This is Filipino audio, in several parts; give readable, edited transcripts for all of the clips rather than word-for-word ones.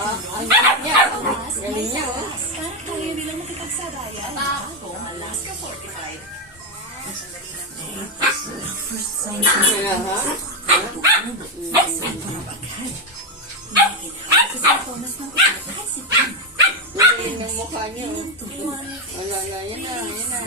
Ang galing niya. Galing niya, oh. Para kaya nilang makipagsadayan. Bago, Alaska Fortified. Kaya, ha? Galing ng mukha niya, oh. Wala na, yan na, yan na.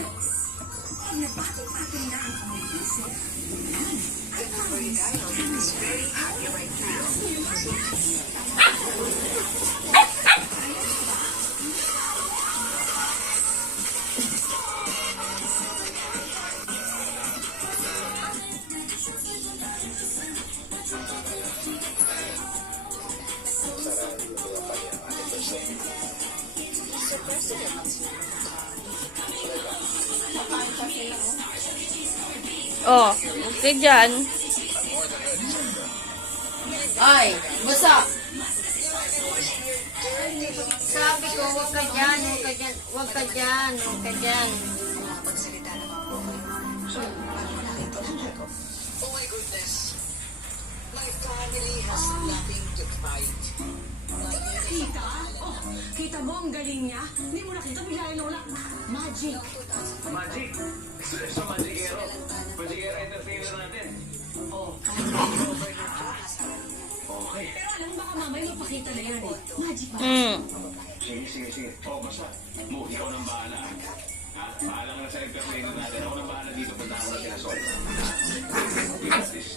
Oh, kaya dyan. Ay, basa. Sabi ko, huwag ka dyan, huwag ka dyan, huwag ka dyan, huwag ka dyan. Oh my goodness. My family has nothing to fight. Kita? Oh, kita mo ang galing niya? Hindi mo nakita bigla yung lola. Magic. Magic. So, Magicero. Magicero entertainer natin. Oh. Okay. Pero alam mo baka mamay magpakita na yan eh. Magic ba? Sige. Oh, basta. Mo, ikaw nang bahala. Ha? Bahala ka na sa entertainer natin. Ako nang bahala dito. Punta ako na sila Sol. We got this.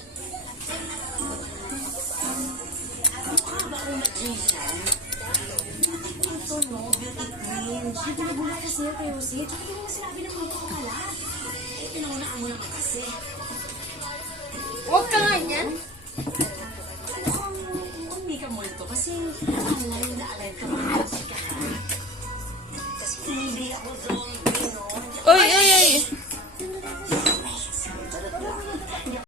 Mukha ba akong magician? Ito no, beauty queen. Siyempre nagulat kasi yung kayo si. Tsaka hindi mo sinabi na mga pakalat. Eh, pinaunaan mo naman kasi. Huwag ka nga yan. Mukhang hindi ka multo kasi alay na alay ka mga chika. Kasi hindi ako doon.